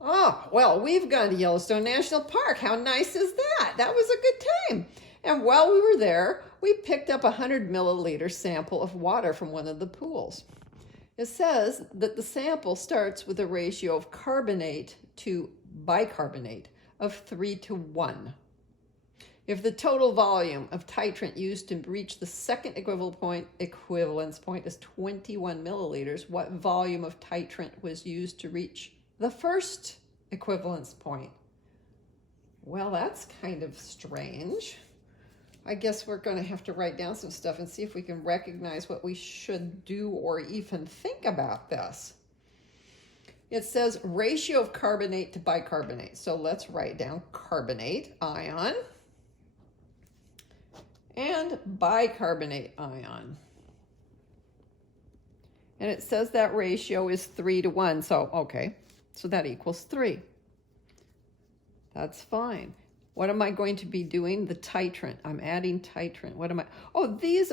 Oh, well, we've gone to Yellowstone National Park. How nice is that? That was a good time. And while we were there, we picked up a 100 milliliter sample of water from one of the pools. It says that the sample starts with a ratio of carbonate to bicarbonate of 3:1. If the total volume of titrant used to reach the second equivalence point is 21 milliliters, what volume of titrant was used to reach the first equivalence point? Well, that's kind of strange. I guess we're going to have to write down some stuff and see if we can recognize what we should do or even think about this. It says ratio of carbonate to bicarbonate. So let's write down carbonate ion and bicarbonate ion. And it says that ratio is 3:1. So, okay, so that equals 3. That's fine. What am I going to be doing? The titrant. I'm adding titrant. What am I? Oh, these,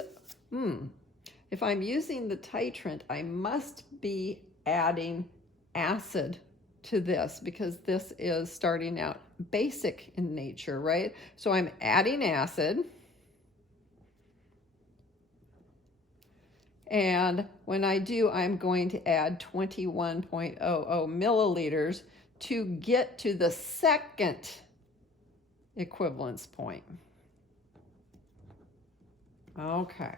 if I'm using the titrant, I must be adding acid to this because this is starting out basic in nature, right? So I'm adding acid. And when I do, I'm going to add 21.00 milliliters to get to the second equivalence point. Okay.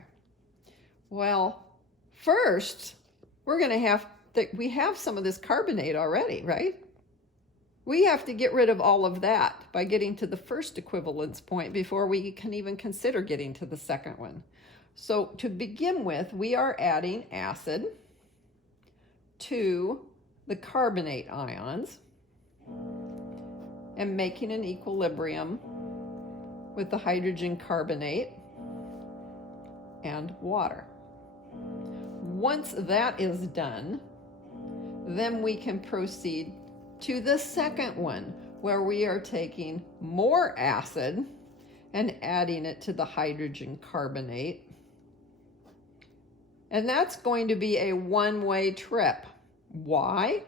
Well, first, we're going to have we have some of this carbonate already, right? We have to get rid of all of that by getting to the first equivalence point before we can even consider getting to the second one. So to begin with, we are adding acid to the carbonate ions and making an equilibrium with the hydrogen carbonate and water. Once that is done, then we can proceed to the second one, where we are taking more acid and adding it to the hydrogen carbonate. And that's going to be a one-way trip. Why?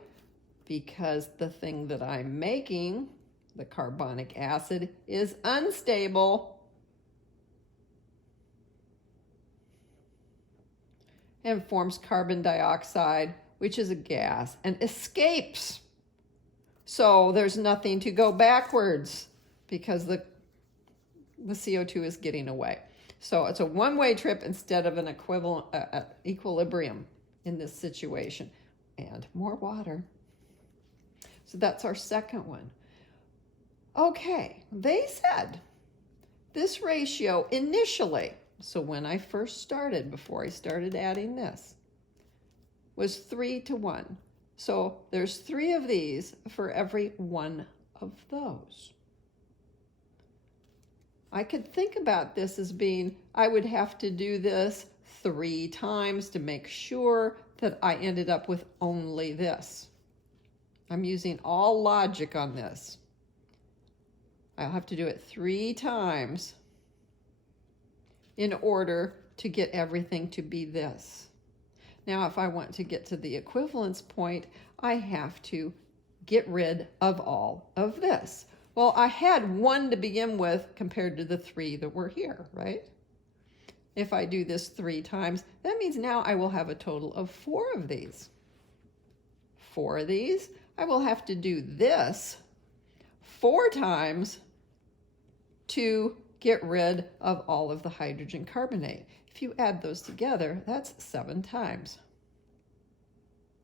Because the thing that I'm making, the carbonic acid, is unstable and forms carbon dioxide, which is a gas, and escapes. So there's nothing to go backwards because the CO2 is getting away. So it's a one-way trip instead of an equilibrium in this situation. And more water. So that's our second one. Okay, they said this ratio initially, so when I first started, before I started adding this, was 3:1. So there's 3 of these for every one of those. I could think about this as being, I would have to do this 3 times to make sure that I ended up with only this. I'm using all logic on this. I'll have to do it 3 times in order to get everything to be this. Now, if I want to get to the equivalence point, I have to get rid of all of this. Well, I had 1 to begin with compared to the 3 that were here, right? If I do this 3 times, that means now I will have a total of 4 of these. 4 of these, I will have to do this 4 times to get rid of all of the hydrogen carbonate. If you add those together, that's 7 times.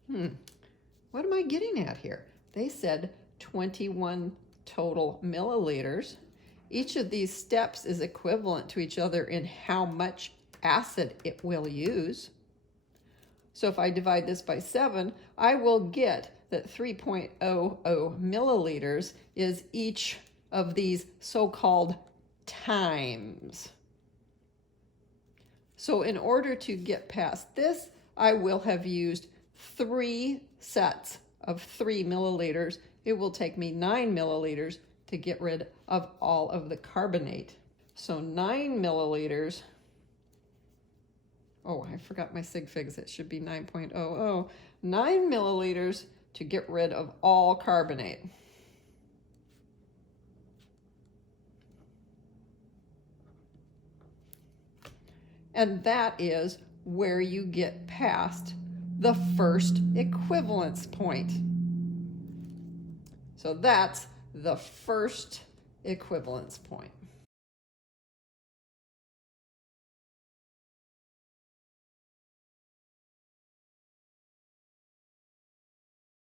What am I getting at here? They said 21 total milliliters. Each of these steps is equivalent to each other in how much acid it will use. So if I divide this by 7, I will get that 3.00 milliliters is each of these so-called times. So in order to get past this, I will have used 3 sets of 3 milliliters. It will take me 9 milliliters to get rid of all of the carbonate. So 9 milliliters, oh, I forgot my sig figs, it should be 9.00. 9 milliliters to get rid of all carbonate. And that is where you get past the first equivalence point. So that's the first equivalence point.